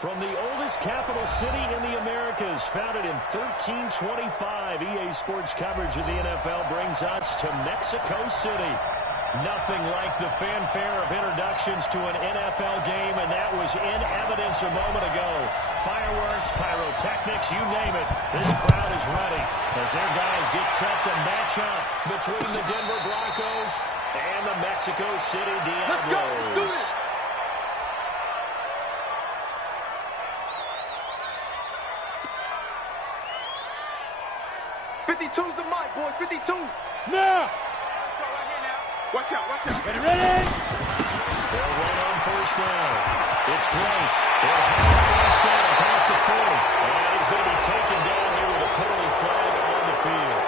From the oldest capital city in the Americas, founded in 1325, EA Sports coverage of the NFL brings us to Mexico City. Nothing like the fanfare of introductions to an NFL game, and that was in evidence a moment ago. Fireworks, pyrotechnics, you name it. This crowd is ready as their guys get set to match up between the Denver Broncos and the Mexico City Diablos. Let's do it. 52's the mic, boys. 52. Now. Watch out, watch out. Ready? They'll run on first down. It's close. They'll have first down past the 40. And he's going to be taken down here with a penalty flag on the field.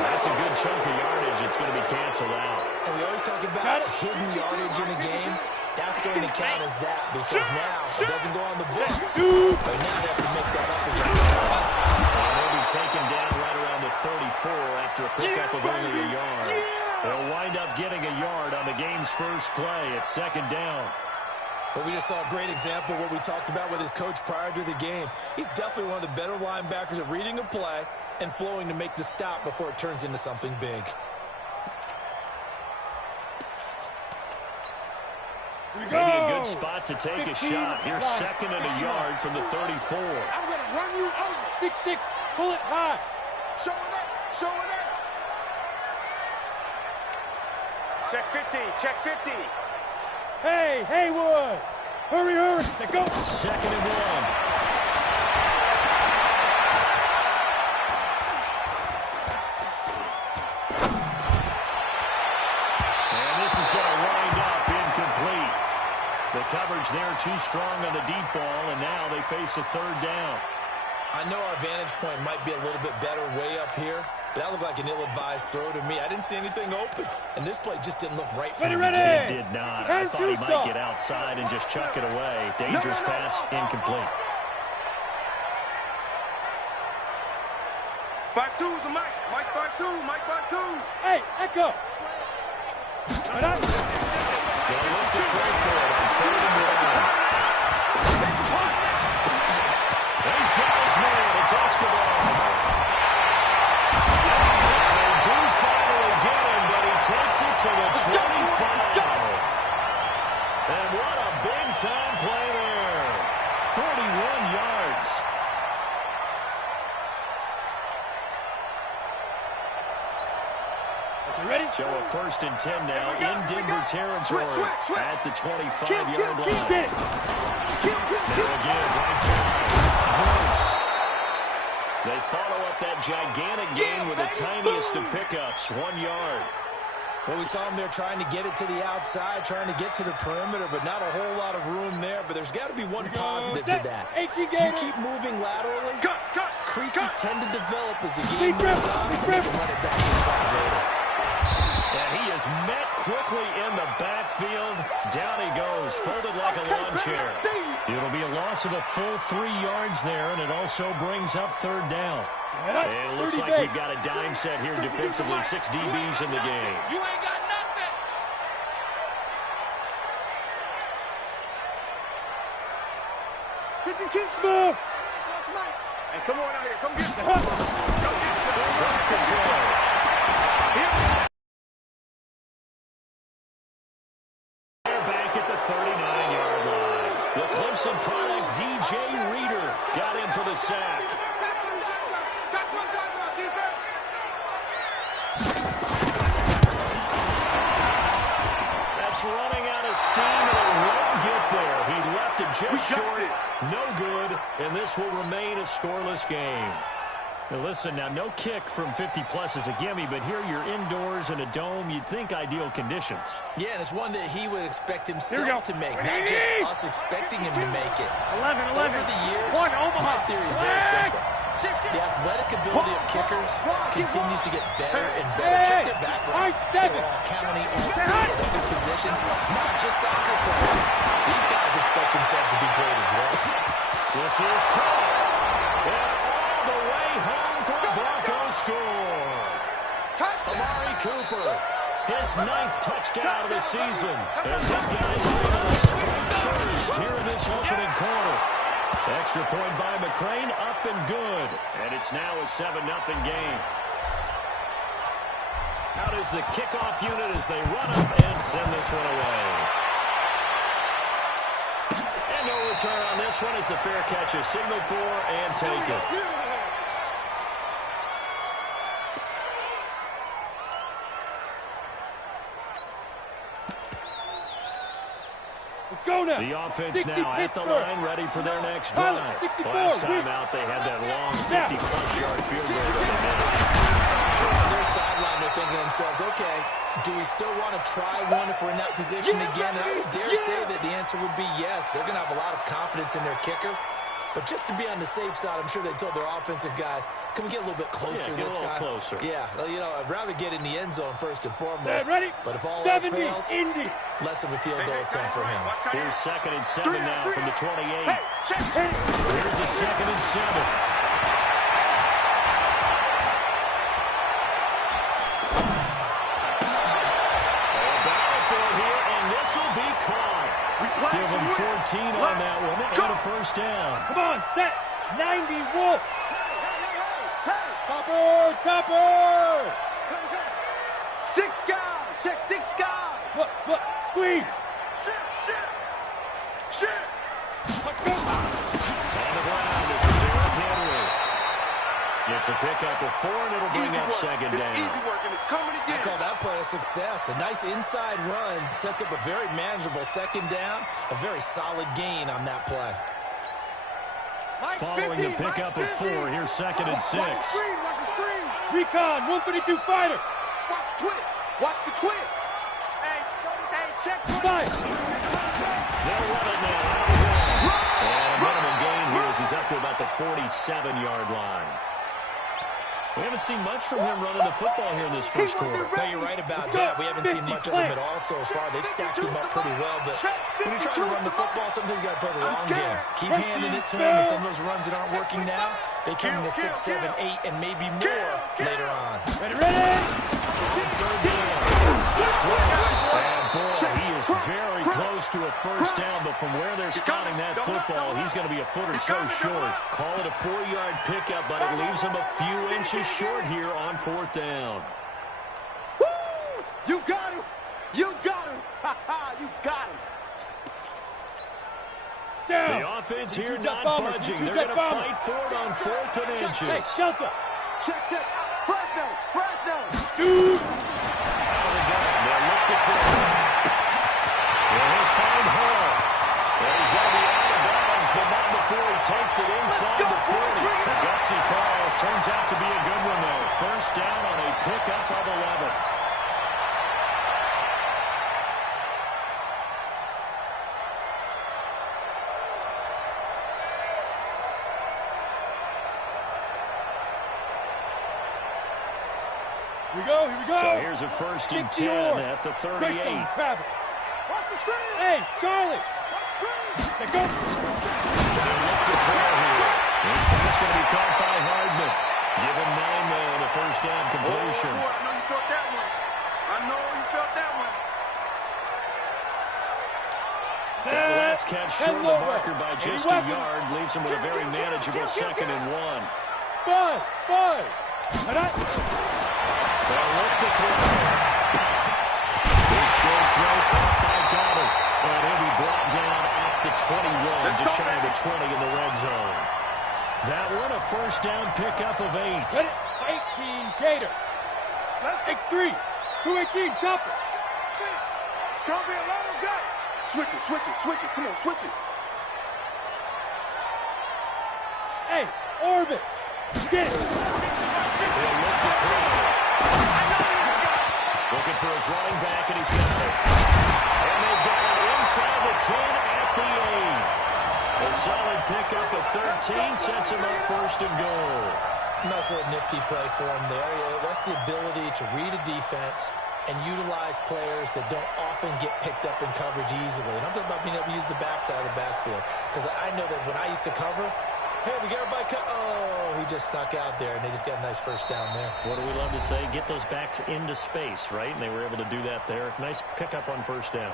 That's a good chunk of yardage. It's going to be canceled out. And we always talk about hidden yardage in a game. That's going to count as that because now it doesn't go on the books. But now they have to make that up again. And they'll be taken down right around the 34 after a pickup of only a yard. They'll wind up getting a yard on the game's first play. It's second down. But we just saw a great example of what we talked about with his coach prior to the game. He's definitely one of the better linebackers at reading a play and flowing to make the stop before it turns into something big. Maybe a good spot to take a shot. Here's second and a yard from the 34. I'm going to run you over. 6'6", pull it high. Showing up, showing up. Check 50, check 50. Hey, Haywood. Hurry. Say go. Second and 1. And this is going to wind up incomplete. The coverage there too strong on the deep ball, and now they face a third down. I know our vantage point might be a little bit better way up here, but that looked like an ill-advised throw to me. I didn't see anything open, and this play just didn't look right for the beginning. It did not. I thought he might get outside and just chuck it away. Dangerous pass, incomplete. 5-2's the mic. Mike 5-2, Mike 5-2. Hey, Echo. They'll look to throw for it on third and 1. He's got his man. It's Escobar. They do finally get him, but he takes it to the 25. And what a big-time play there. 41 yards. Ready? So a first and 10 now in Denver territory at the 25-yard line. Now again, right side. They follow up that gigantic gain with the tiniest of pickups, 1 yard. Well, we saw him there trying to get it to the outside, trying to get to the perimeter, but not a whole lot of room there. But there's got to be one positive to that. If you keep moving laterally, creases tend to develop as the game moves on, and you can run it back inside later. And he is met quickly in the backfield. Down he goes, folded like a lawn chair. It'll be a loss of a full 3 yards there, and it also brings up third down. And it looks like we've got a dime set here defensively. 6 DBs in the game. You ain't got nothing. Small. Hey, come on out here. Come get some. Go get some. Drop control. Back at the 39-yard line. The Clemson product, DJ Reader, got in for the sack. That's running out of steam, and it won't get there. He left it just short. No good, and this will remain a scoreless game. Now listen, now no kick from 50-plus is a gimme, but here you're indoors in a dome. You'd think ideal conditions. Yeah, and it's one that he would expect himself to make, not just us expecting him to make it. 11. Over the years, my theory is very simple. The athletic ability of kickers continues to get better and better. Check their background. They're all county, all-state, and other positions, not just soccer players. These guys expect themselves to be great as well. This is caught. And all the way home for a Broncos score. Amari Cooper, his 9th touchdown of the season. As these guys are able to strike first here in this opening quarter. Extra point by McCrane, up and good. And it's now a 7-0 game. How does the kickoff unit as they run up and send this one away? And no return on this one as the fair catch is signaled for and taken. Let's go now. The offense now at the line, ready for their next drive. Last time out, they had that long 50-plus yard field goal that they missed. I'm sure on their sideline they're thinking to themselves, okay, do we still want to try one if we're in that position again? And I would dare say that the answer would be yes. They're going to have a lot of confidence in their kicker. But just to be on the safe side, I'm sure they told their offensive guys, can we get a little bit closer this time? Closer. Yeah, well, you know, I'd rather get in the end zone first and foremost. Ready? But if all else 70, fails, Indy. less of a field goal attempt for him. Here's 2nd and 7 now from the 28. Here's a 2nd and 7. Give him 14 on that one and a first down. Come on, set. 90, Wolf. Topper, topper. 6 guys. Check 6 guys. Look, squeeze. Shit. Let's go. On the ground, this is Derrick Henry. Gets a pickup of 4, and it'll bring up 2nd down. It's easy work, and it's coming again. I call that play a success. A nice inside run sets up a very manageable 2nd down. A very solid gain on that play. Following the pickup of 4, here's 2nd and 6. Watch the screen. Recon, 132 fighter. Watch the twist. Watch the twist. Hey, check. Five. They'll run it now. And a minimum gain here as he's up to about the 47-yard line. We haven't seen much from him running the football here in this first quarter. No, you're right about that. We haven't seen much of him at all so far. They've stacked him up pretty well, but when you're trying to run the football, sometimes you got to play the long game. Keep handing it to him, and some of those runs that aren't working now, they turn into 6, 7, 8, and maybe more later on. Ready. On 3rd down. And boy, he is very close to a first down, but from where they're spotting that football, he's going to be a foot or so short. Call it a 4-yard pickup, but it leaves him a few inches short here on 4th down. Woo! You got him. You got him. You got him. Down. The offense here not budging. They're going to fight for it on 4th and inches. Hey, shelter. Check. Fresno. Shoot. They'll look to throw. He'll find Hall. Well, he's going to be out of bounds, but not before he takes it inside the 40. The gutsy call turns out to be a good one, though. First down on a pickup of 11. Here we go. So here's a 1st and 10 at the 38. Traffic. Watch the screen. Hey, Charlie. Watch the screen. Let's go. They look to throw here. This pass going to be caught by Hardman. Give him 9, though, and a first down completion. Oh, I know you felt that one. That last catch short of the marker by just a yard leaves him with a very manageable 2nd and 1. Five. They'll look to throw. His short throw caught by Goddard. And he'll be brought down at the 21, just shy of the 20 in the red zone. That one a first down pickup of 8. Ready? 18, Gator. Let's go. X3, 218, chopper. It's going to be a long day. Switch it. Come on, switch it. Hey, orbit. Get it. They'll look to throw. Looking for his running back, and he's got it. And they've got it inside the 10 at the 8. A solid pickup of 13 sets him up 1st and goal. Nice little nifty play for him there. That's the ability to read a defense and utilize players that don't often get picked up in coverage easily. And I'm talking about being able to use the backside of the backfield. Because I know that when I used to cover, hey, we got everybody cut. Oh, he just snuck out there, and they just got a nice first down there. What do we love to say? Get those backs into space, right? And they were able to do that there. Nice pickup on first down.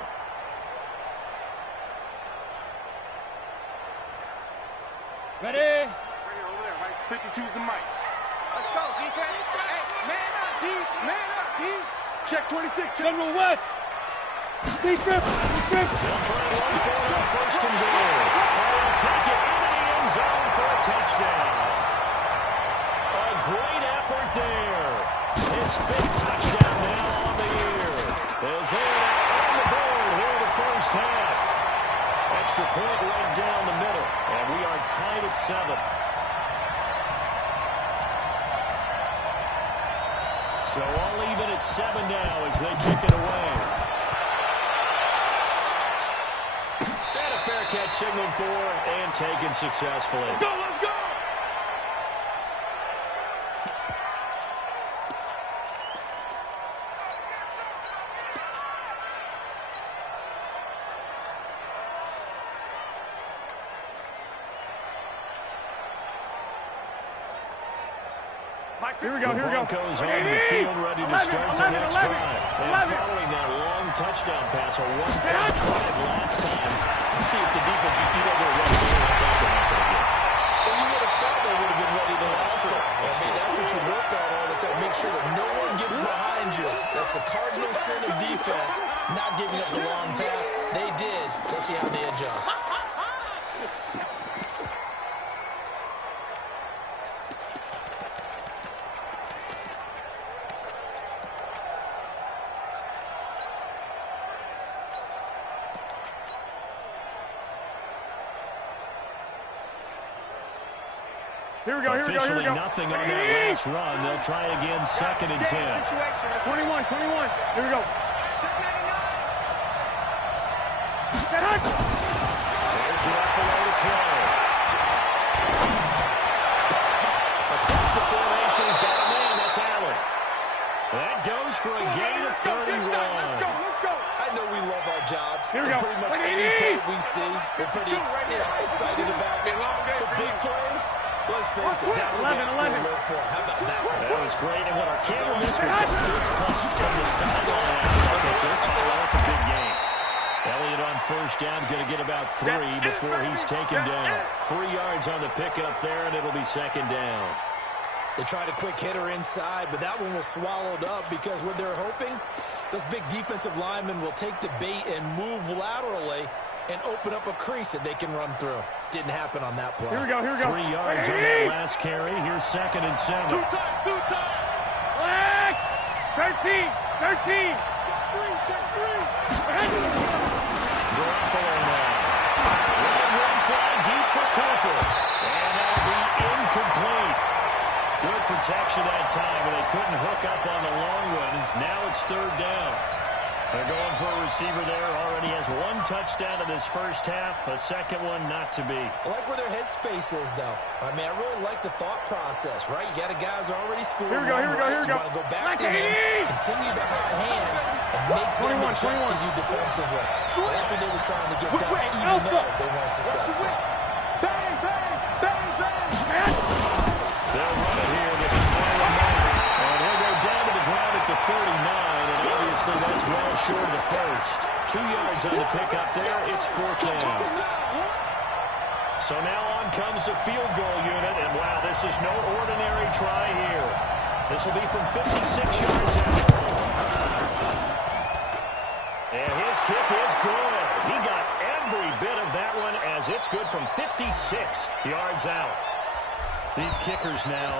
Check 26. General West. Deep grip. They'll try and run for it on first and goal. They'll take it into the end zone for a touchdown. A great effort there. His 5th touchdown now on the year. As they are on the board here in the first half. Extra point right down the middle. And we are tied at 7. So all even at 7 now as they kick it away. And a fair catch signaled for and taken successfully. Let's go, let's go! Here we go, here we go. Broncos on the field, ready to start their next drive. And following that long touchdown pass, a one-play drive last time. Let's see if the defense, you know, they're ready to that to happen again. And you would have thought they would have been ready the last time. I mean, that's what you work on all the time. Make sure that no one gets behind you. That's the cardinal sin of defense, not giving up the long pass. They did. Let's see how they adjust. Here we go, here we go, here we Officially go. nothing on that last run. They'll try again, 2nd and 10. 21. Here we go. There's the up below to throw. Across the formation, he's got a man. That's Allen. That goes for a gain of 31. Let's go. I know we love our jobs. Here we go. Pretty much any play we see, we're pretty excited about. The big plays, let's face it, that's what we absolutely live for. How about that? That was great. And what our camera missed was the fist pump from the sideline. Okay, so that's a big gain. Elliott on first down, going to get about 3 before he's taken down. 3 yards on the pickup there, and it'll be 2nd down. They tried a quick hitter inside, but that one was swallowed up because what they're hoping, those big defensive linemen will take the bait and move laterally and open up a crease that they can run through. Didn't happen on that play. Here we go. 3 yards on that last carry. Here's 2nd and 7. Two times. Flag! 13. Check three. Garoppolo now. One flag deep for Cooper. And that'll be incomplete. Good protection that time, but they couldn't hook up on the long one. Now it's 3rd down. They're going for a receiver there. Already has 1 touchdown in this first half. A second one not to be. I like where their headspace is, though. I mean, I really like the thought process, right? You got a guy who's already scored. Here we go. You want to go back to him, continue the hot hand, and make them adjust to you defensively. Maybe they were trying to get down, even though they weren't successful. Bang! They'll run it here. This is Marlon Mack. And he'll go down to the ground at the 39. And obviously that's well short of the first. 2 yards on the pickup there. It's 4th down. So now on comes the field goal unit. And wow, this is no ordinary try here. This will be from 56 yards out. And his kick is good. He got every bit of that one as it's good from 56 yards out. These kickers now,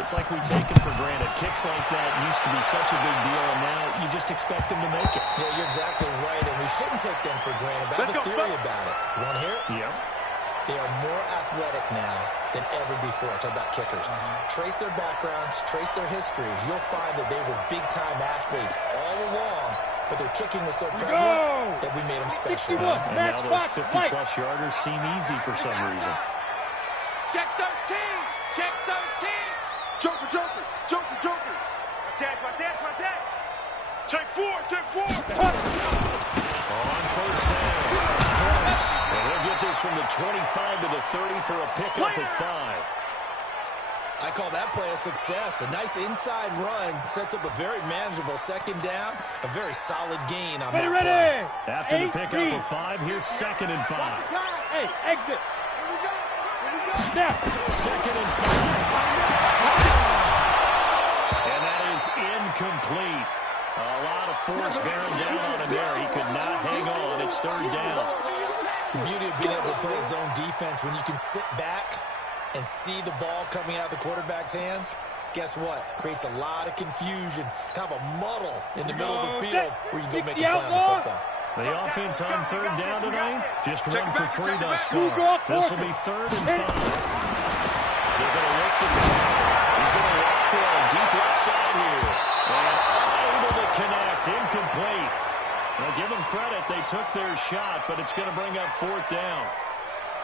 it's like we take them for granted. Kicks like that used to be such a big deal, and now you just expect them to make it. Yeah, you're exactly right, and we shouldn't take them for granted. But I have a theory about it. You want to hear it? Yep. They are more athletic now than ever before. Talk about kickers. Trace their backgrounds, trace their histories. You'll find that they were big-time athletes all along, but their kicking was so prevalent that we made them special. And now those 50-plus yarders seem easy for some reason. Check 13. Joker. Watch that. Check 4. On first down. And he'll get this from the 25 to the 30 for a pickup of 5. I call that play a success. A nice inside run sets up a very manageable 2nd down. A very solid gain on that play. After the pickup of 5, here's 2nd and 5. Hey, exit. Here we go. Now. 2nd and 5. And that is incomplete. A lot of force bearing down on him there. He could not hang on. It's third down. The beauty of being able to play zone defense when you can sit back and see the ball coming out of the quarterback's hands, guess what? Creates a lot of confusion, kind of a muddle in the middle of the field where you go make a play on the football. The offense on third down tonight, just 1 for 3 thus far. This will be 3rd and 5. They're going to look to go. He's going to walk for a deep left side here. And able to connect, incomplete. Well, give them credit. They took their shot, but it's going to bring up 4th down.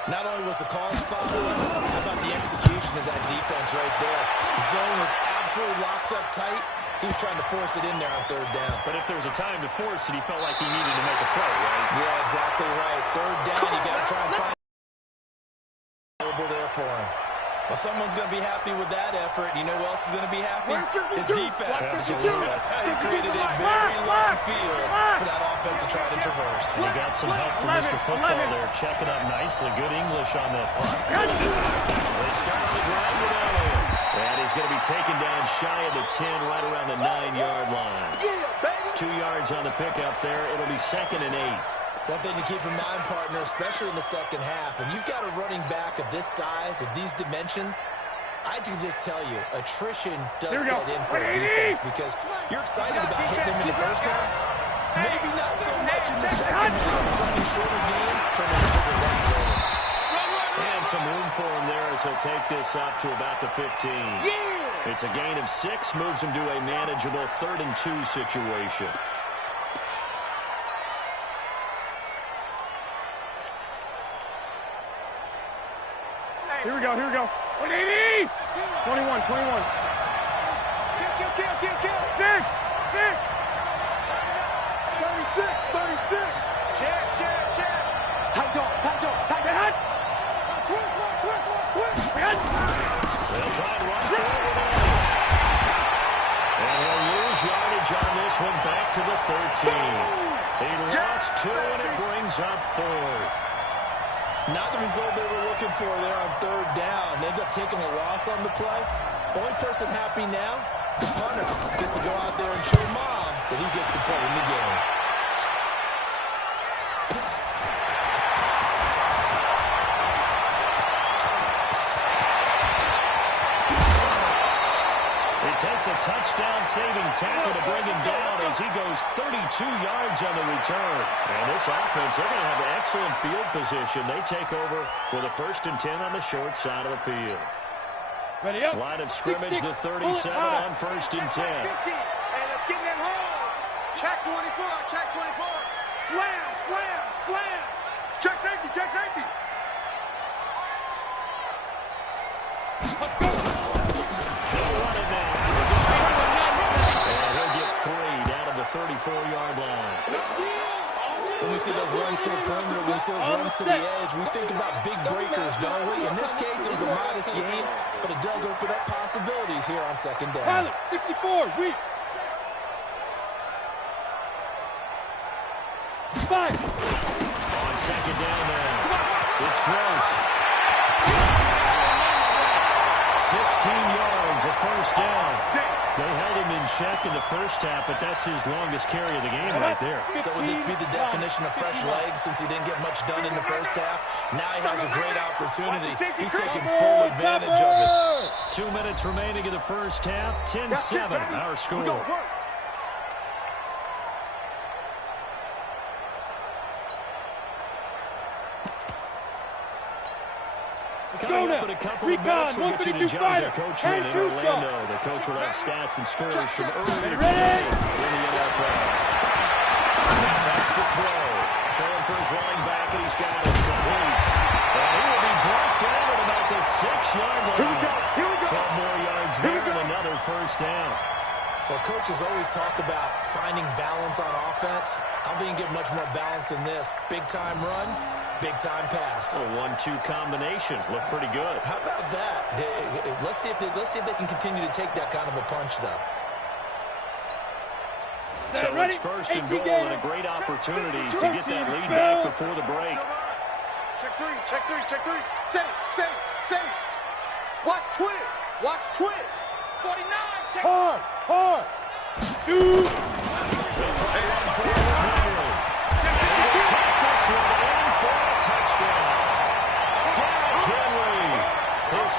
Not only was the call spot on, how about the execution of that defense right there? Zone was absolutely locked up tight. He was trying to force it in there on 3rd down. But if there's a time to force it, he felt like he needed to make a play, right? Yeah, exactly right. 3rd down, you got to try and find available there for him. Well, someone's going to be happy with that effort. You know who else is going to be happy? His defense. Absolutely. He created a very long field for that offense to try to traverse. He got some help from Mr. Football there, checking up nicely. Good English on that punt. They start on the ground with Elliott. And he's going to be taken down shy of the 10, right around the 9-yard line. 2 yards on the pickup there. It'll be 2nd and 8. One thing to keep in mind, partner, especially in the second half, when you've got a running back of this size, of these dimensions, I can just tell you, attrition does set in for a defense because you're excited about hitting him in the first half. Maybe not so much in the second half. Some of these shorter games turn into bigger runs later. And some room for him there as he'll take this up to about the 15. It's a gain of 6, moves him to a manageable 3rd and 2 situation. Here we go, here we go. 180! 21, 21. Kill. 6! 36. Check. Tight dog. Hut! Switch! They'll try and run forward. And he'll lose yardage on this one back to the 13. He lost 2, and it brings up 4th. Not the result they were looking for there on 3rd down. They end up taking a loss on the play. Only person happy now, the punter, gets to go out there and show Mom that he gets to play in the game. It takes a touchdown-saving tackle to bring him down as he goes 32 yards on the return. And this offense, they're going to have excellent field position. They take over for the 1st and 10 on the short side of the field. Ready up. Line of scrimmage, the 37 on 1st and 10. And it's getting in holes. Check 24. Slam. Check safety. And he'll get 3 down to the 34-yard line. When we see those runs to the perimeter, when we see those runs to the edge, we think about big breakers, don't we? In this case, it was a modest gain, but it does open up possibilities here on 2nd down. Pilot, 64, weak. 5. On 2nd down now, it's Gross. 16 yards, a 1st down. They held him in check in the first half, but that's his longest carry of the game right there. So would this be the definition of fresh legs since he didn't get much done in the first half? Now he has a great opportunity. He's taking full advantage of it. 2 minutes remaining in the first half, 10-7, our score. Coming up in a couple of minutes, we'll get you to John, the coach in Orlando. The coach will have stats and scores from earlier today in the NFL. Back to throw. Throwing for his running back, and he's got it complete. And he will be brought down at about the 6-yard line. 12 more yards there and another 1st down. Well, coaches always talk about finding balance on offense. I don't think you can get much more balance than this. Big-time run, big-time pass. A 1-2 combination. Looked pretty good. How about that? Let's see if they can continue to take that kind of a punch, though. So it's 1st and goal and a great opportunity to get that lead back before the break. Check three. Safe. Watch twist. 49. Check. Hard. Shoot!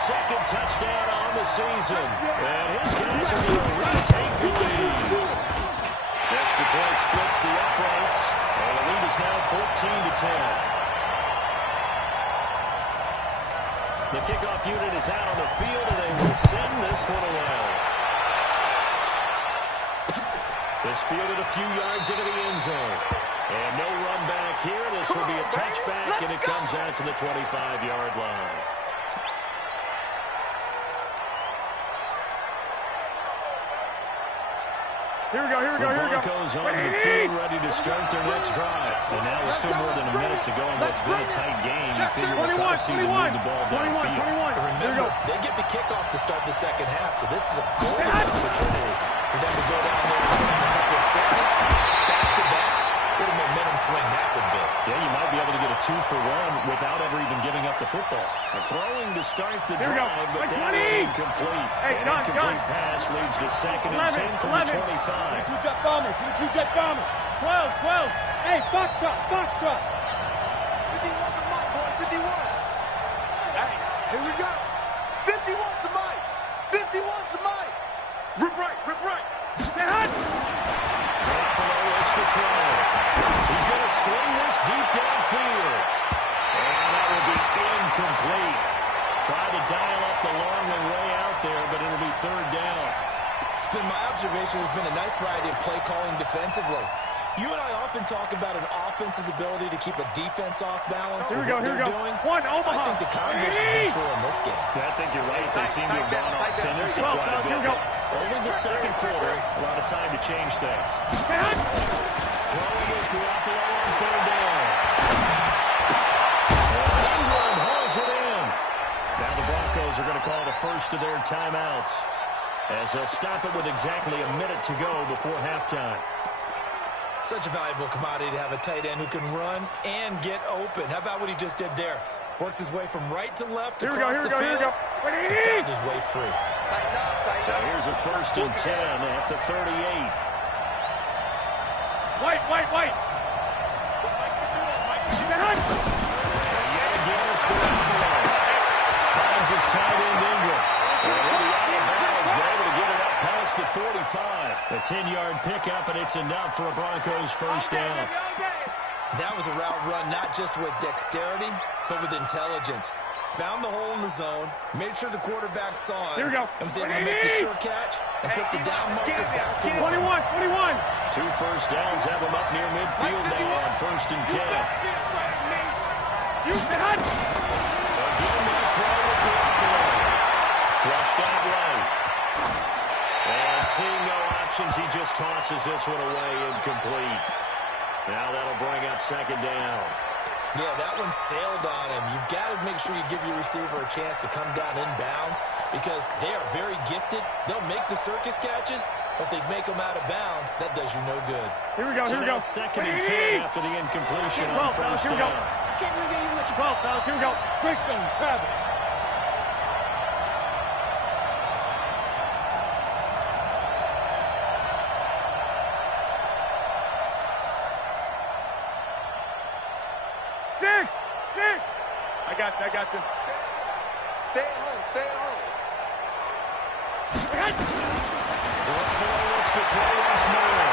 Second touchdown on the season. And his guys are going to retake the lead. Extra point splits the uprights. And the lead is now 14-10. The kickoff unit is out on the field, and they will send this one away. This fielded a few yards into the end zone. And no run back here. This will be a touchback, and it comes out to the 25-yard line. Here we go, here we go, here we go. Broncos on the field, ready to start their next drive. And now with still more than a minute to go in what's been a tight game, you figure we'll try to see them move the ball downfield. Remember, they get the kickoff to start the second half, so this is a golden opportunity for them to go down there and get a couple of sixes. Back-to-back. What a momentum swing that would be. Yeah, you might be able to get a 2-for-1 without ever even giving up the football. Throwing to start the drive, but that incomplete. Hey, an incomplete pass leads to 2nd and 10 from the 25. Two-jet bombers, 12. Hey, Foxtrot. 51 to Mike, boy, 51. Hey, here we go. 51 to Mike. 51 to Mike. Rip right. Stay hot. Garoppolo looks to throw. He's going to swing this deep downfield. And that will be incomplete. Tried to dial up the long way out there, but it'll be 3rd down. It's been my observation there's been a nice variety of play calling defensively. You and I often talk about an offense's ability to keep a defense off balance. Here we go. Doing. One, Omaha. I think the converse has been true in this game. Yeah, I think you're right. They seem to have gone off tendency quite a bit. Only the second quarter, a lot of time to change things. Throwing is Garoppolo on 3rd down. Ingram hauls it in. Now the Broncos are going to call the first of their timeouts, as they'll stop it with exactly a minute to go before halftime. Such a valuable commodity to have a tight end who can run and get open. How about what he just did there? Worked his way from right to left across the field and found his way free. So here's a 1st and 10 at the 38. White. Yet again, it's Garoppolo. Finds his tight end Ingram. Able to get it up past the 45. A 10-yard pickup, and it's enough for a Broncos 1st down. That was a route run not just with dexterity, but with intelligence. Found the hole in the zone, made sure the quarterback saw it, Here we go. and was able to make the sure catch and flip the down marker back to 21. 2 first downs have him up near midfield now on 1st and 10. Again, they'll throw with Garoppolo. Flushed out right. And seeing no options, he just tosses this one away incomplete. Now that'll bring up 2nd down. Yeah, that one sailed on him. You've got to make sure you give your receiver a chance to come down inbounds because they are very gifted. They'll make the circus catches, but they make them out of bounds. That does you no good. Here we go. 2nd and 10 after the incompletion on 1st down. I can't really get you what you 12, fellas. Here we go. Christian, Travis. Six. I got you. Stay at home. Garoppolo looks to throw once more.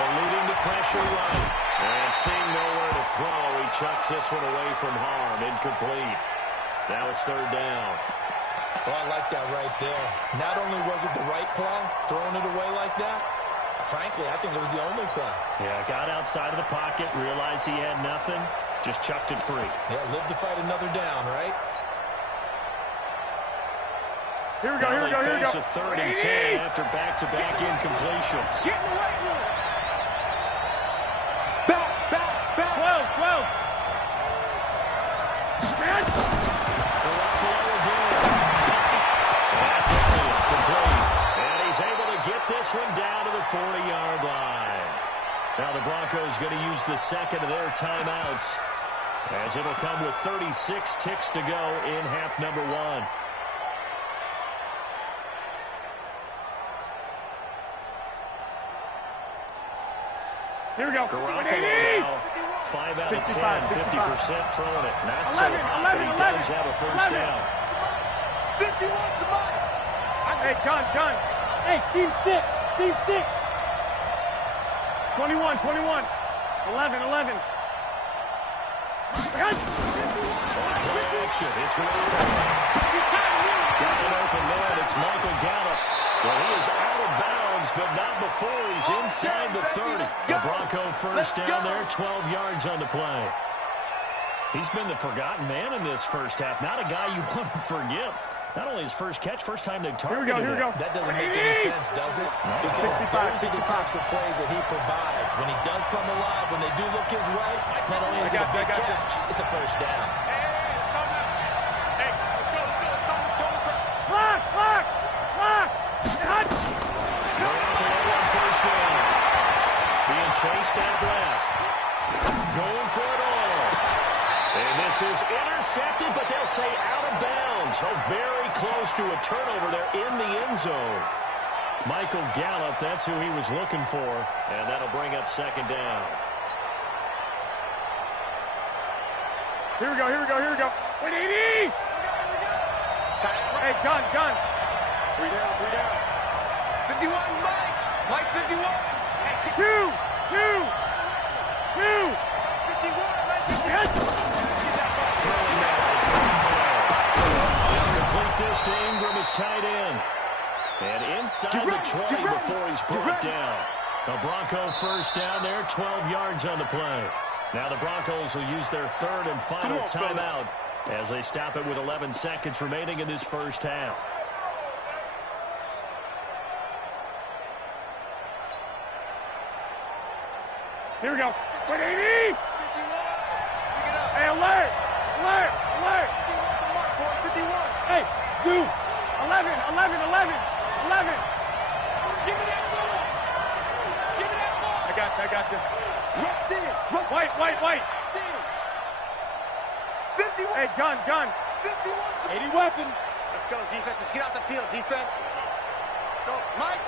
Alluding to pressure right. And seeing nowhere to throw, he chucks this one away from harm. Incomplete. Now it's 3rd down. Well, I like that right there. Not only was it the right play, throwing it away like that, frankly, I think it was the only play. Yeah, got outside of the pocket, realized he had nothing, just chucked it free. Yeah, live to fight another down, right? Here we go. Face a 3rd and 10 after back-to-back incompletions. Get in the right room. Back. 12. Garoppolo again. That's complete. And he's able to get this one down to the 40-yard line. Now the Broncos going to use the 2nd of their timeouts, as it'll come with 36 ticks to go in half number 1. Here we go. Garoppolo now, 5 out of 10, 50% throwing it. Not so hot, but he does have a first down. 51 to Mike. Hey, John. Hey, Team 6. 21. 11. Action. It's going to got an open man. It's Michael Gallup. Well, he is out of bounds, but not before he's inside the 30. The Bronco first down there, 12 yards on the play. He's been the forgotten man in this first half. Not a guy you want to forget. Not only his first catch, first time they've targeted him. Here we go. That doesn't make any sense, does it? Because those are the types of plays that he provides. When he does come alive, when they do look his way, not only is it a big catch, it's a first down. Lock! First down. Being chased out left. Going for it all. And this is intercepted, but they'll say out of bounds. Oh, very close to a turnover there in the end zone. Michael Gallup, that's who he was looking for. And that'll bring up second down. Here we go. 180! Hey, John. 3 down. 51, Mike. Mike, 51. Hey, 2. 51, Mike. Complete this to Ingram, his tight end. And inside the 20 before he's brought down. The Bronco first down there, 12 yards on the play. Now the Broncos will use their third and final timeout as they stop it with 11 seconds remaining in this first half. Here we go. 180! Hey, alert! 51. Hey, 2. 11. Give me that ball. I got you. Russ in. White. 51. Hey, John. 51. 80 weapon. Let's go, defense. Let's get out the field, defense. Go. Mike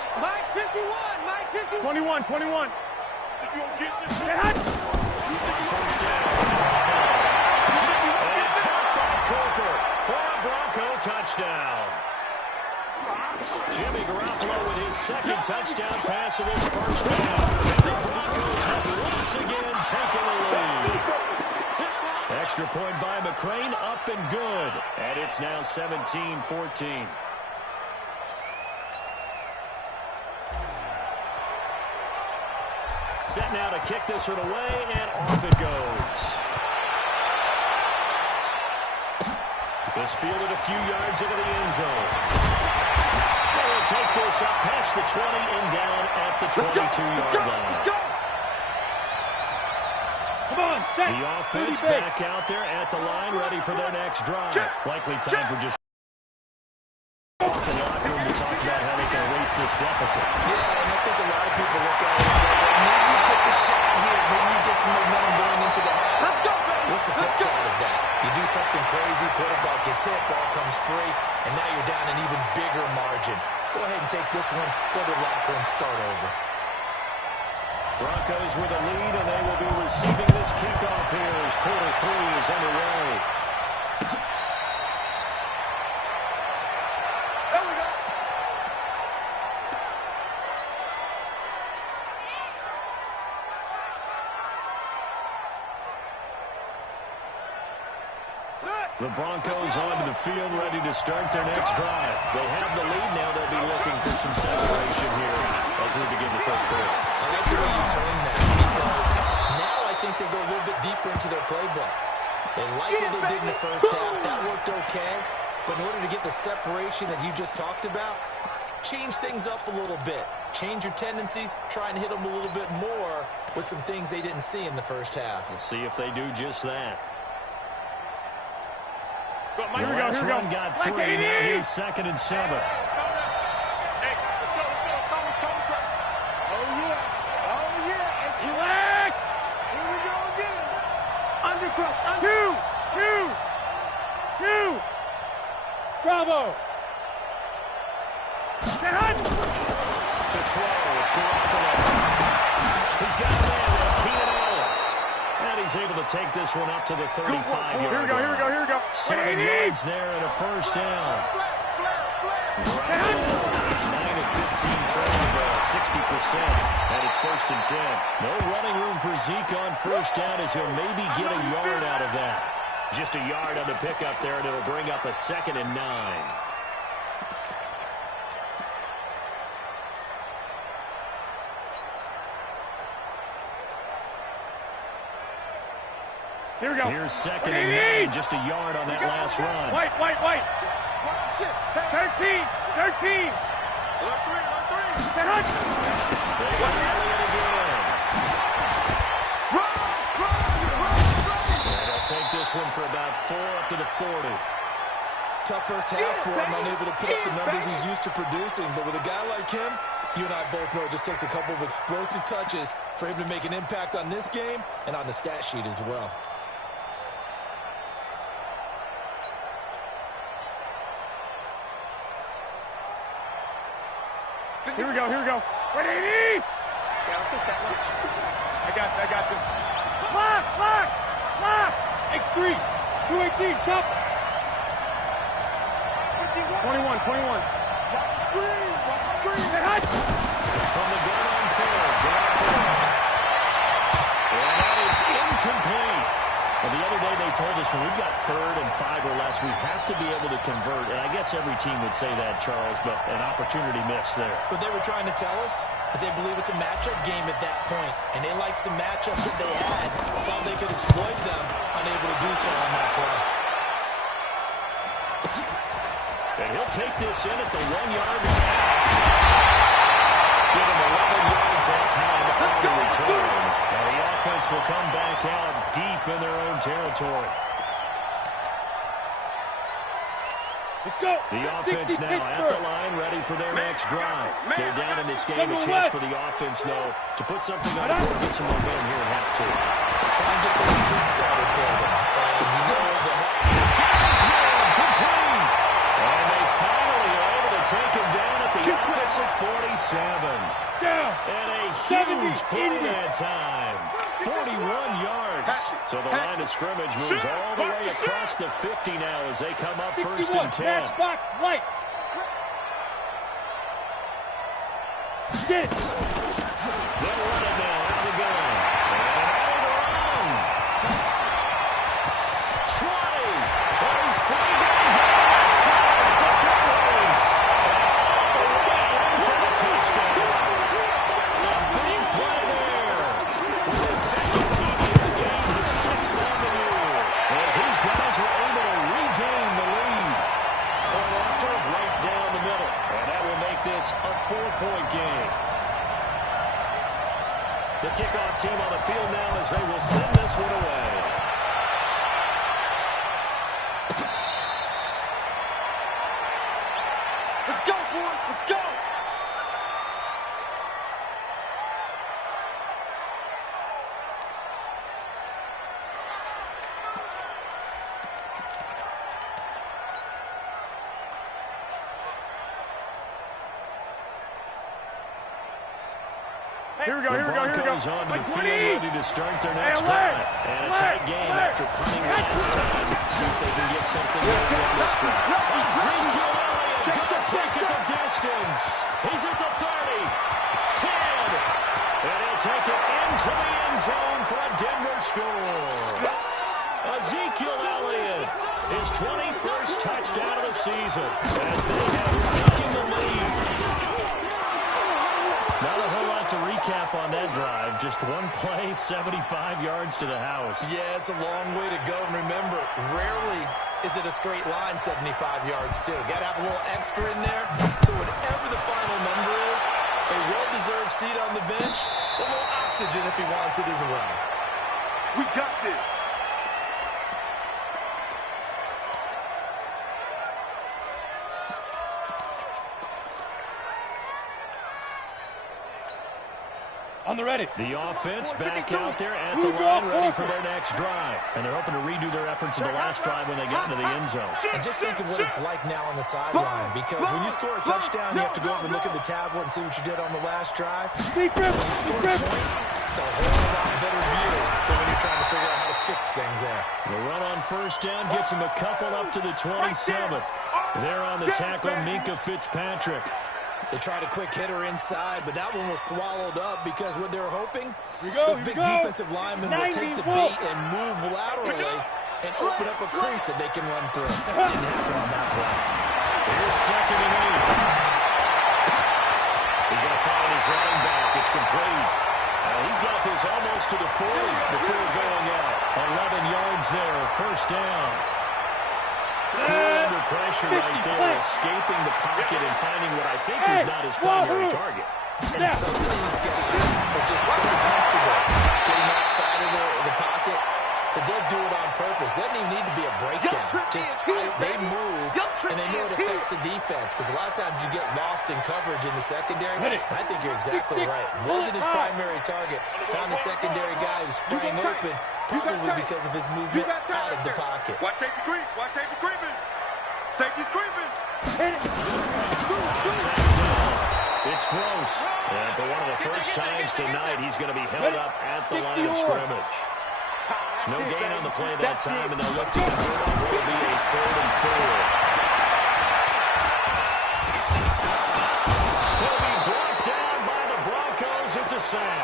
51. Mike 51. 21. You gonna get this? First down. And caught by Cooper for a Bronco touchdown. Jimmy Garoppolo with his second touchdown pass of this first down. And the Broncos have once again taken the lead. Extra point by McCrane, up and good. And it's now 17-14. Set now to kick this one away, and off it goes. This fielded a few yards into the end zone. They will take this up past the 20 and down at the 22-yard line. Come on, set. The offense back out there at the line, ready for their next drive. Likely time for just off the locker room to talk about how they can erase this deficit. Yeah, and I think a lot of people look at it and go, maybe you take a shot here, maybe you get some momentum going into the half. Let's go, baby. What's the flip side of that? You do something crazy, quarterback gets hit, ball comes free, and now you're down an even bigger margin. Go ahead and take this one, go to the locker room, start over. Broncos with a lead, and they will be receiving this kickoff here as quarter 3 is underway. There we go. The Broncos onto the field, ready to start their next drive. They have the lead now. They'll be looking for some separation here as we begin the third quarter. I like the way you turn that because now I think they go a little bit deeper into their playbook. They like what they did in the first half. That worked okay. But in order to get the separation that you just talked about, change things up a little bit. Change your tendencies. Try and hit them a little bit more with some things they didn't see in the first half. We'll see if they do just that. The last run got 3. Now here's 2nd and 7. Oh, yeah. And Relax. here we go again. Undercross. 2. Bravo. To throw. It's Garoppolo. He's got a man. to take this one up to the 35-yard line. Here we go. 7 yards there and a first down. 9 of 15 throwing the ball, 60%, and it's 1st and 10. No running room for Zeke on first down as he'll maybe get a yard out of that. Just a yard on the pickup there, and it'll bring up a 2nd and 9. Here we go. Here's 2nd and 9, just a yard on that last run. White. Watch the shit. 13. Alert three. Set up. They got Elliott again. Run. And they'll take this one for about 4 up to the 40. Tough first half for him, unable to put up the numbers he's used to producing. But with a guy like him, you and I both know it just takes a couple of explosive touches for him to make an impact on this game and on the stat sheet as well. Here we go. 180. Yeah, let's go set lunch. I got this. Lock. X3. 218. Chop. 21. Watch the screen. Set hot. From the gun on third. And that is incomplete. Well, the other day they told us when we've got 3rd and 5 or less, we have to be able to convert. And I guess every team would say that, Charles, but an opportunity missed there. What they were trying to tell us is they believe it's a matchup game at that point, and they liked some matchups that they had, thought they could exploit them, unable to do so on that play. And he'll take this in at the 1-yard line. Give him 11 yards that time on the return. And the offense will come back out deep in their own territory. Let's go. The offense now at the line, ready for their next drive. They're down in this game. A chance for the offense, though, to put something on the board, get some momentum here in half 2. Try and get those kids started for them. And you know the complete. And they finally are able to take him down at the opposite 47. And a huge play that time. 41 yards. So the line of scrimmage moves all the way across the 50 now as they come up 1st and 10. Matchbox lights. Get it. They'll run it now out of the gun. And out of the run. Troy. He's free down here. It's a good race. And for the touchdown. A big play there. It's his 2nd TD of the game, his 6th on the year. As these guys were able to regain the lead. Going after it right down the middle. And that will make this a 4-point game. The kickoff team on the field now as they will send this one away. Let's go, boys. Let's go. Here we go. The Broncos on to the field, ready to start their next drive. And a tight game after punting last time. See if they can get something going on this drive. Ezekiel Elliott going to take it the distance. He's at the 30, 10, and he'll take it into the end zone for a Denver score. Ezekiel Elliott, his 21st touchdown of the season as they have taken the lead. Not a whole lot to recap on that drive. Just one play, 75 yards to the house. Yeah, it's a long way to go. And remember, rarely is it a straight line 75 yards, too. Got to have a little extra in there. So whatever the final number is, a well-deserved seat on the bench, a little oxygen if he wants it as well. We got this. On the ready. The offense back out there at the line, ready for their next drive. And they're hoping to redo their efforts in the last drive when they get into the end zone. And just think of what it's like now on the sideline, because when you score a touchdown, you have to go over and look at the tablet and see what you did on the last drive. When you score points, it's a whole lot better view than when you're trying to figure out how to fix things there. The run on first down gets him a couple up to the 27. There on the tackle, Minkah Fitzpatrick. They tried a quick hitter inside, but that one was swallowed up because what they were hoping, this big defensive lineman will take the bait and move laterally and open up a crease that they can run through. That didn't happen on that play. Here's 2nd and 8. He's going to find his running back. It's complete. He's got this almost to the 40 before going out. 11 yards there, first down. Cool under pressure right there, escaping the pocket and finding what I think is not his primary target. And some of these guys are just so comfortable getting outside of the pocket that they'll do it on purpose. It doesn't even need to be a breakdown. Just they move, and they know it affects the defense, because a lot of times you get lost in coverage in the secondary. And I think you're exactly right. Wasn't his primary target. Found a secondary guy who sprang open, probably because of his movement out of the pocket. Watch safety creep. Watch safety creeping. Safety's creeping. It's Gross. And for one of the first times tonight, he's going to be held up at the line of scrimmage. No gain on the play that time, and they'll look to convert on what will be a 3rd and 4. He'll be brought down by the Broncos. It's a sack.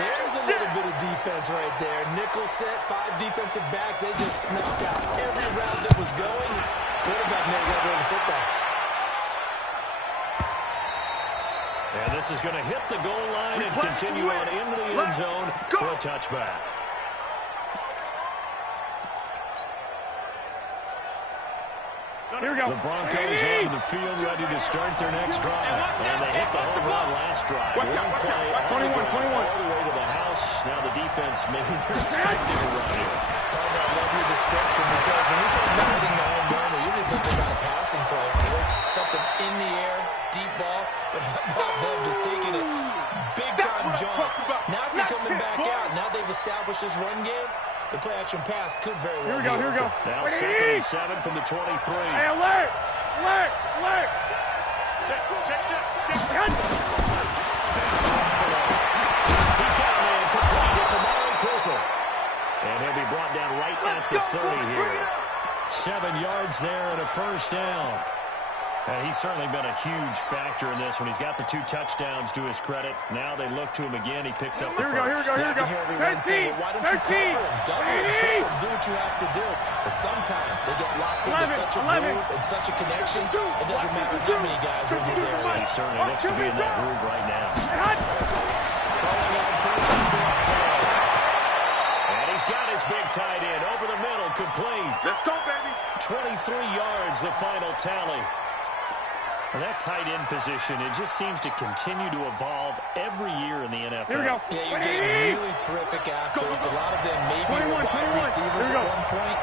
There's a little bit of defense right there. Nickel set, 5 defensive backs. They just snuffed out every route that was going. Quarterback never got rid of the football. And this is going to hit the goal line and continue on into the end zone for a touchback. Here we go. The Broncos onto the field, ready to start their next drive. And they hit the home run last drive. One play, 21. all the way to the house. Now the defense maybe they're expecting a run here. I love your description, because when we talk about hitting the home run, we usually think about a passing play. Something in the air, deep ball. But how about them just taking it big-time jaunt? Now if you're coming back out, now they've established this run game, the play-action pass could very well be Here we go. Now 2nd and 7 from the 23. Hey, alert! Check. He's got a man complete. It's Amari Cooper. And he'll be brought down right at the 30 here. 7 yards there and a first down. And he's certainly been a huge factor in this when he's got the 2 touchdowns to his credit. Now they look to him again. He picks up the first. Here we go. 13, why don't you cover him? Double and triple, do what you have to do. But sometimes they get locked into such a groove and such a connection, it doesn't matter how many guys are in this area. He certainly looks to be in that groove right now. Throwing on first is Garoppolo. And he's got his big tight end over the middle, complete. Let's go, baby. 23 yards, the final tally. And that tight end position, it just seems to continue to evolve every year in the NFL. Here we go. Yeah, you're getting really terrific athletes. A lot of them maybe were wide receivers at one point.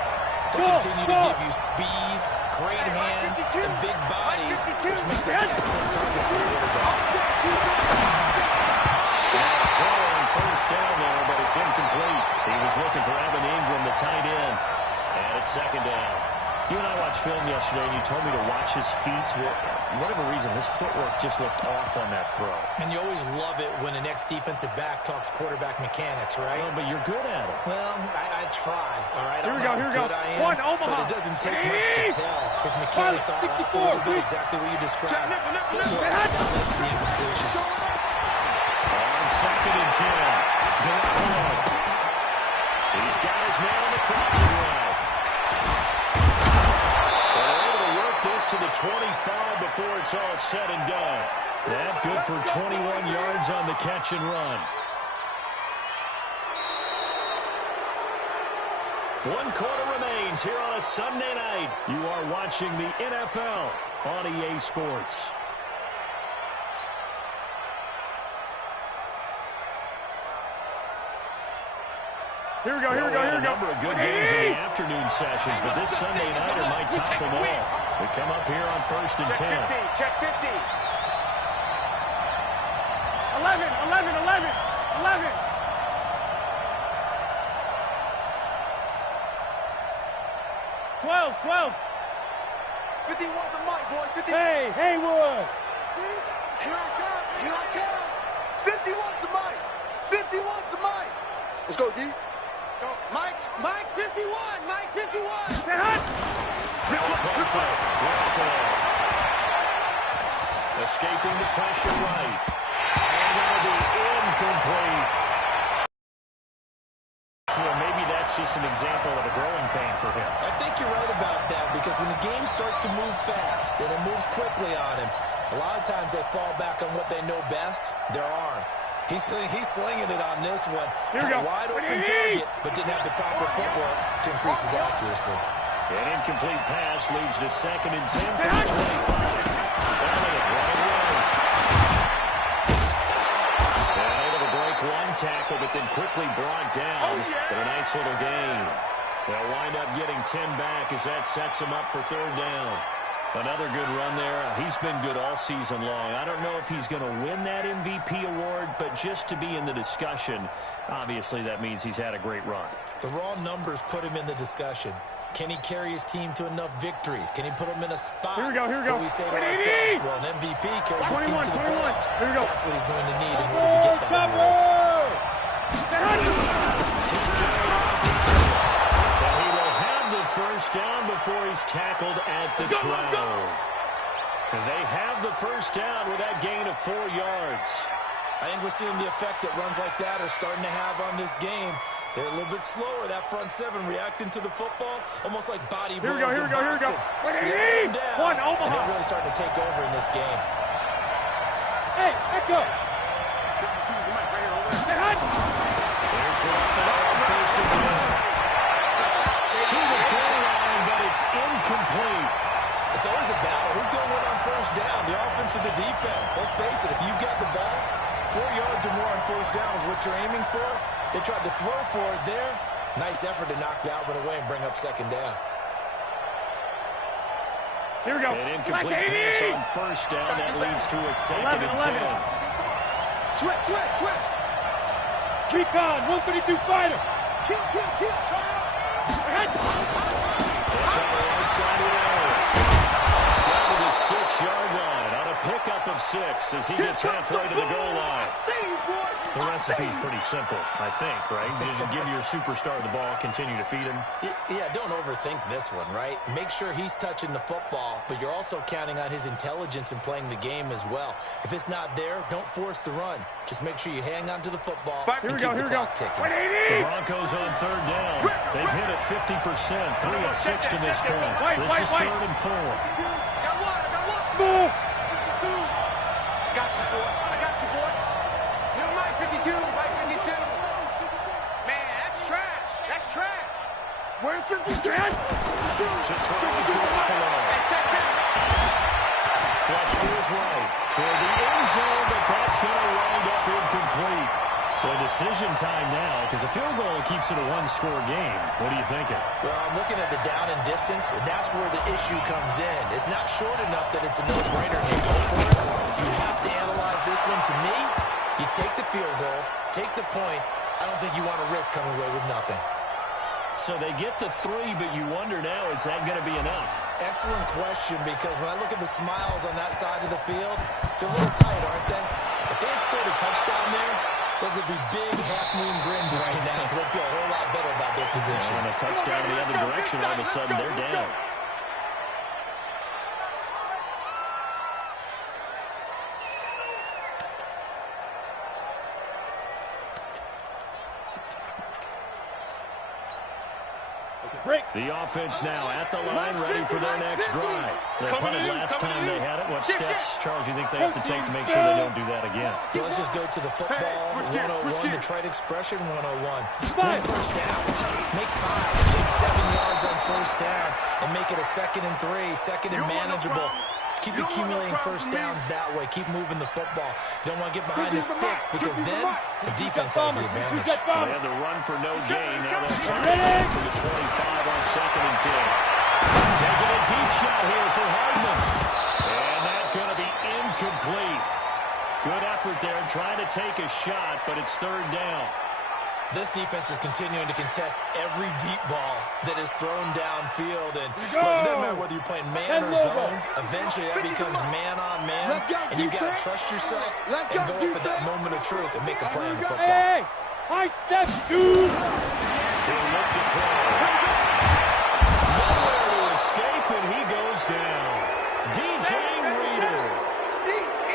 They continue to give you speed, great hands, and big bodies, which make them excellent targets for quarterbacks. Throw on first down there, but it's incomplete. He was looking for Evan Ingram, the tight end. And it's 2nd down. You and I watched film yesterday, and you told me to watch his feet. For whatever reason, his footwork just looked off on that throw. And you always love it when the next defensive back talks quarterback mechanics, right? Well, but you're good at it. Well, I try, all right? Here we go. Good I am, but it doesn't take much to tell. His mechanics are off a little bit, exactly what you described. Footwork, that led to the incompletion. On 2nd and 10, Garoppolo. He's got his man on the crossing route. To the 25 before it's all said and done. That good for 21 yards on the catch and run. 1 quarter remains here on a Sunday night. You are watching the NFL on EA Sports. Here we go. A number of good games in the afternoon sessions, but this Sunday nighter might top them all. So we come up here on 1st and 10. Check 50. 11. 12. 51's the mic, boys. 50. Hey, Haywood. Here I come. 51's the mic. 51's the mic. Let's go, D. Let's go. Mike 51. Mike 51. Say hut. Escaping the pressure right. And that'll be incomplete. Well, maybe that's just an example of a growing pain for him. I think you're right about that, because when the game starts to move fast and it moves quickly on him, a lot of times they fall back on what they know best, their arm. He's slinging it on this one. Here we go. Had a wide open target, but didn't have the proper footwork to increase his accuracy. An incomplete pass leads to 2nd and 10 for the 25. Able to break one tackle, but then quickly brought down. But a nice little gain. They'll wind up getting 10 back as that sets him up for 3rd down. Another good run there. He's been good all season long. I don't know if he's going to win that MVP award, but just to be in the discussion, obviously that means he's had a great run. The raw numbers put him in the discussion. Can he carry his team to enough victories? Can he put them in a spot? Here we go. Where we say to ourselves, well, an MVP carries his team to the playoffs. Here we go. That's what he's going to need in order to get that award. But he will have the 1st down before he's tackled at the 12. And they have the 1st down with that gain of 4 yards. I think we're seeing the effect that runs like that are starting to have on this game. They're a little bit slower, that front 7, reacting to the football, almost like body blows in boxing. Slow them down, and they're really starting to take over in this game. Hey, echo. There's Russell on 1st and 10. To the goal line, but it's incomplete. It's always a battle. Who's going to win on 1st down, the offense or the defense? Let's face it, if you've got the ball, 4 yards or more on 1st down is what you're aiming for. They tried to throw for it there. Nice effort to knock that one away and bring up 2nd down. Here we go. An incomplete pass on 1st down. That leads to a 2nd and 10. Switch. Keep on. 132 fighter. Kill. Turn up. Ahead. That's on the right side of the area. Down to the 6-yard line on a pickup of 6 as he gets halfway to the goal line. The recipe's pretty simple, I think, right? You just give your superstar the ball, continue to feed him. Yeah, don't overthink this one, right? Make sure he's touching the football, but you're also counting on his intelligence in playing the game as well. If it's not there, don't force the run. Just make sure you hang on to the football and keep the clock ticking. The Broncos on 3rd down. They've hit it 50%, 3 of 6 to this point. This is 3rd and 4. Got one. Move. I got you, boy. Little Mike 52, Mike 52. Man, that's trash. Where's 52? Just flush to his right. Toward the end zone, but that's going to wind up incomplete. So decision time now, because a field goal keeps it a 1-score game. What are you thinking? Well, I'm looking at the down and distance, and that's where the issue comes in. It's not short enough that it's a no-brainer to go for it. You have to analyze this one. To me, you take the field goal, take the points. I don't think you want to risk coming away with nothing. So they get the 3, but you wonder now, is that going to be enough? Excellent question, because when I look at the smiles on that side of the field, they're a little tight, aren't they? If they had scored a touchdown there, those would be big half-moon grins right now because they feel a whole lot better about their position. And a touchdown in the other direction, all of a sudden they're down. The offense now at the line, ready for their next drive. They punted last time they had it. What steps, Charles, you think they have to take to make sure they don't do that again? Yeah, let's just go to the football 101, the trade expression 101. Win 1st down. Make 5, 6, 7 yards on 1st down and make it a 2nd and 3, 2nd and manageable. Keep accumulating 1st downs that way. Keep moving the football. You don't want to get behind the sticks because then the defense has the advantage. They had the run for no gain. Now they'll try it for the 25 on 2nd and 10. Taking a deep shot here for Hardman. And that's going to be incomplete. Good effort there, trying to take a shot, but it's third down. This defense is continuing to contest every deep ball that is thrown downfield. And look, it doesn't matter whether you're playing man or zone. Eventually, that becomes man on man. And you've got to trust yourself and go up at that moment of truth and make a play on the football. Hey, I said shoot. He'll look to throw. Nowhere to escape, and he goes down. DJ Reader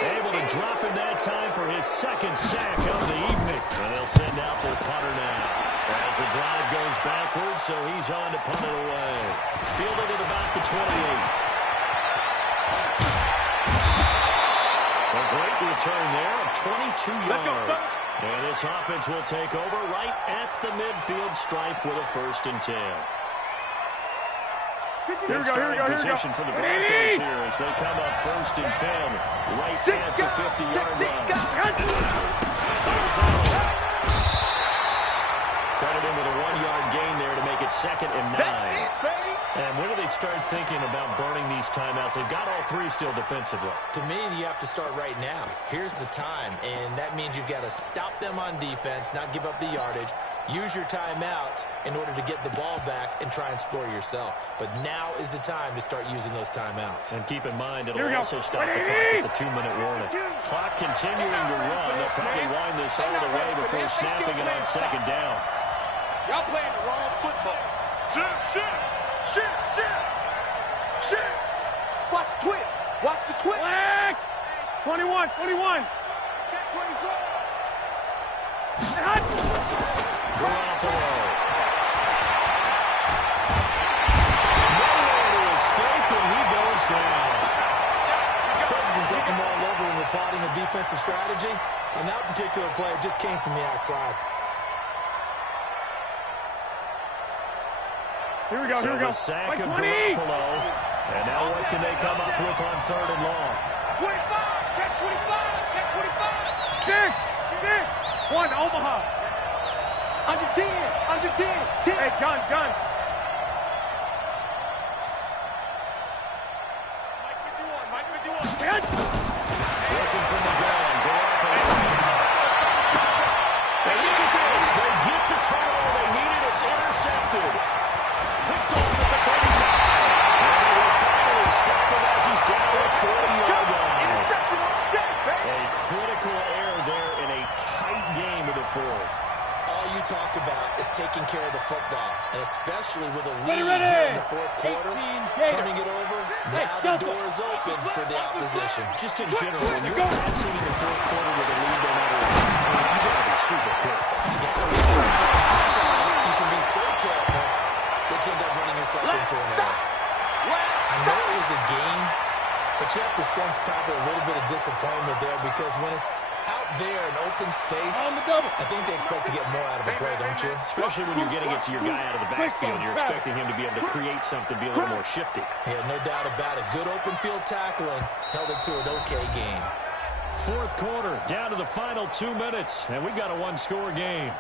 able to drop in that time for his second sack of the evening. And they'll send out their punter now as the drive goes backwards, so he's on to punt it away. Fielded at about the 28. A great return there of 22 yards. And this offense will take over right at the midfield stripe with a 1st and 10. Here we go. Position for the Broncos here as they come up 1st and 10 right at the 50-yard line. Credit him with a 1-yard gain there to make it 2nd and 9. That's it, baby. And when do they start thinking about burning these timeouts? They've got all 3 still defensively. To me, you have to start right now. Here's the time, and that means you've got to stop them on defense, not give up the yardage, use your timeouts in order to get the ball back and try and score yourself. But now is the time to start using those timeouts. And keep in mind, it'll also stop the clock at the 2-minute warning. Clock continuing to run. They'll probably wind this all the way before snapping it on 2nd down. Y'all playing the wrong football. Shit. Watch the twist. Watch the twist. Flag. 21. Check 24. Garoppolo. Nowhere to escape, and he goes down. President took them all over when we're plotting a defensive strategy. On that particular play, it just came from the outside. Here we go. A sack of Garoppolo. And now what can they come up with on 3rd and long? 25. Check 25. Check 25. 6. 1, Omaha. Under 10. 10. Hey, gun. Mike 51. Yes. Working from the ground. Garoppolo. And look at this. They get the turnover they needed. It's intercepted. Picked off at the 35. And they will finally stop him as he's down at 40-yard line. Interception all day, baby. A critical error there in a tight game of the 4th. All you talk about is taking care of the football, and especially with a lead Ready. here in the 4th quarter, 18, turning it over, now the door is open for the opposition. Just in general, when you're passing in the 4th quarter with a lead no matter what, you've got to be super careful. Sometimes you can be so careful that you end up running yourself into an error. I know it was a game, but you have to sense probably a little bit of disappointment there because when it's out there in open space, On the double. I think they expect to get more out of a play, don't you? Especially when you're getting it to your guy out of the backfield. You're expecting him to be able to create something, be a little more shifty. Yeah, no doubt about it. Good open field tackling held it to an okay game. 4th quarter, down to the final 2 minutes, and we've got a 1-score game.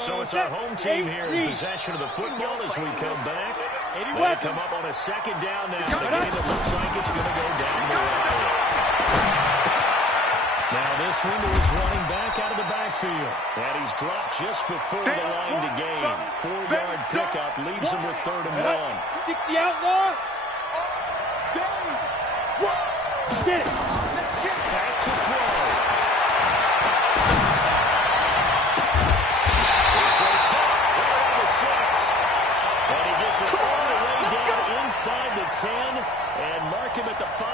So it's our home team here in possession of the football as we come back. They come up on a 2nd down now. The game that looks like it's going to go down the way. Now this one is running back out of the backfield. And he's dropped just before the line to gain. 4-yard pickup leaves him with 3rd and 1. 60 outlaw. Get it. Back to throw. And he gets it all the way down inside the 10 and mark him at the 5.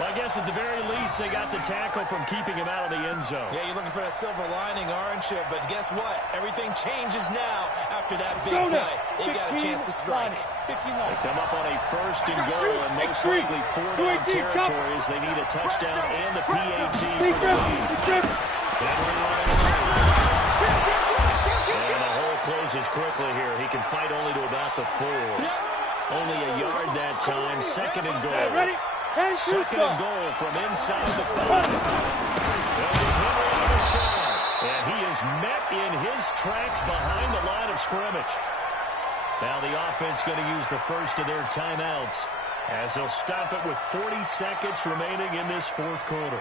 Well, I guess at the very least they got the tackle from keeping him out of the end zone. Yeah, you're looking for that silver lining, aren't you? But guess what? Everything changes now after that big play. They got a chance to strike. They come up on a 1st and goal and most likely 4-down territory as they need a touchdown and the PAT for the lead. And the hole closes quickly here. He can fight only to about the 4. Only a yard that time. 2nd and goal. Ready? 2nd and goal from inside the 5. They'll give Henry another shot. And he is met in his tracks behind the line of scrimmage. Now the offense going to use the first of their timeouts as they'll stop it with 40 seconds remaining in this fourth quarter.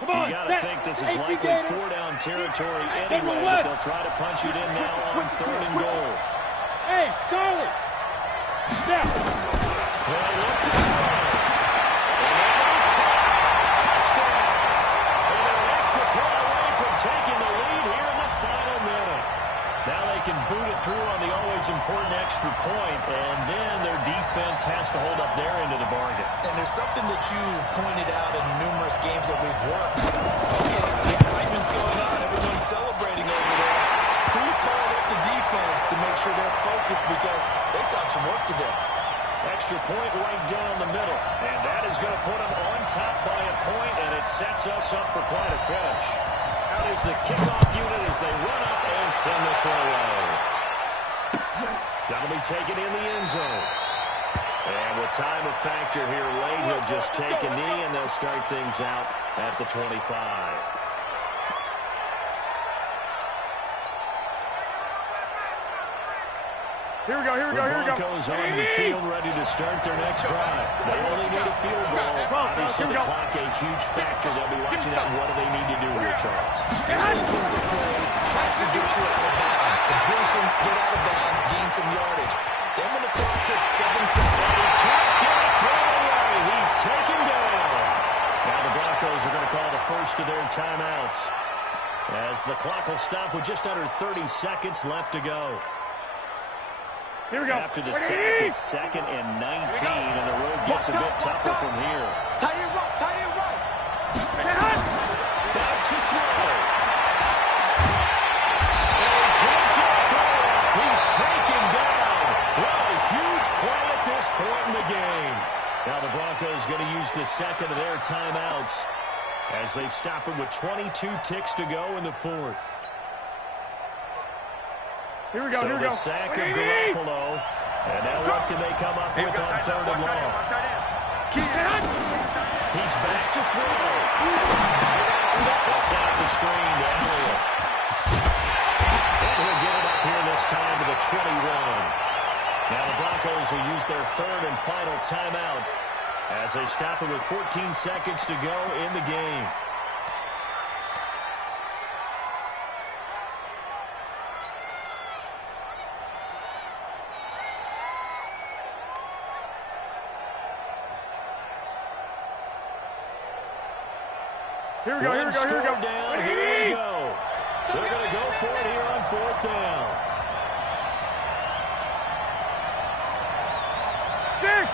You got to think this is likely 4-down territory anyway, but they'll try to punch it in now on 3rd and goal. Hey, Charlie! Step! Well, look to throw. And that is caught. Touchdown! And they're an extra point away from taking the lead here in the final minute. Now they can boot it through on the always important extra point, and then their defense has to hold up their end of the bargain. And there's something that you've pointed out in numerous games that we've worked. Okay, the excitement's going on. Everyone's celebrating over there. Who's calling up the defense to make sure they're focused because they still have some work to do? Extra point right down the middle, and that is going to put them on top by a point, and it sets us up for quite a finish. Out is the kickoff unit as they run up and send this one away. That'll be taken in the end zone. And with time a factor here late, he'll just take a knee, and they'll start things out at the 25. Here we go, here we go, here we go. Broncos on the field ready to start their next drive. They only need a field goal. Obviously, the clock a huge factor. They'll be watching that. What do they need to do here, Charles? Sequence of plays has to get you out of bounds. Completions, get out of bounds, gain some yardage. Then when the clock hits 7 seconds, He can't get it thrown away. He's taken down. Now the Broncos are going to call the first of their timeouts as the clock will stop with just under 30 seconds left to go. Here we go. After the sack, it's 2nd and 19, and the road gets a bit tougher from here. Tight end right, tight end right. Back to throw. And he can't get through. He's taken down. What a huge play at this point in the game. Now the Broncos going to use the second of their timeouts as they stop it with 22 ticks to go in the fourth. Here we go, so here we go. The sack of Garoppolo. And now what can they come up with on 3rd and long? He's back to throw. They'll set up the screen to Elliott. And he'll get it up here this time to the 21. Now the Broncos will use their 3rd and final timeout as they stop it with 14 seconds to go in the game. Here we go, here we go, here we go. Down, here we go. They're going to go for it here on 4th down. Six.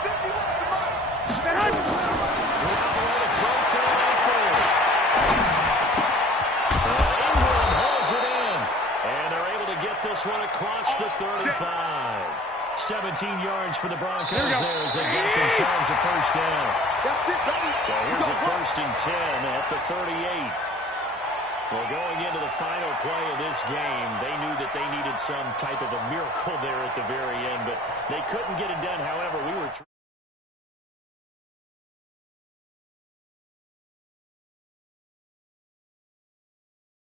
51 to Mike. Garoppolo to throw for on 4th. Ingram holds it in. And they're able to get this one across the 35. 17 yards for the Broncos there as they got themselves a first down. So here's a 1st and 10 at the 38. Well, going into the final play of this game, they knew that they needed some type of a miracle there at the very end, but they couldn't get it done. However, we were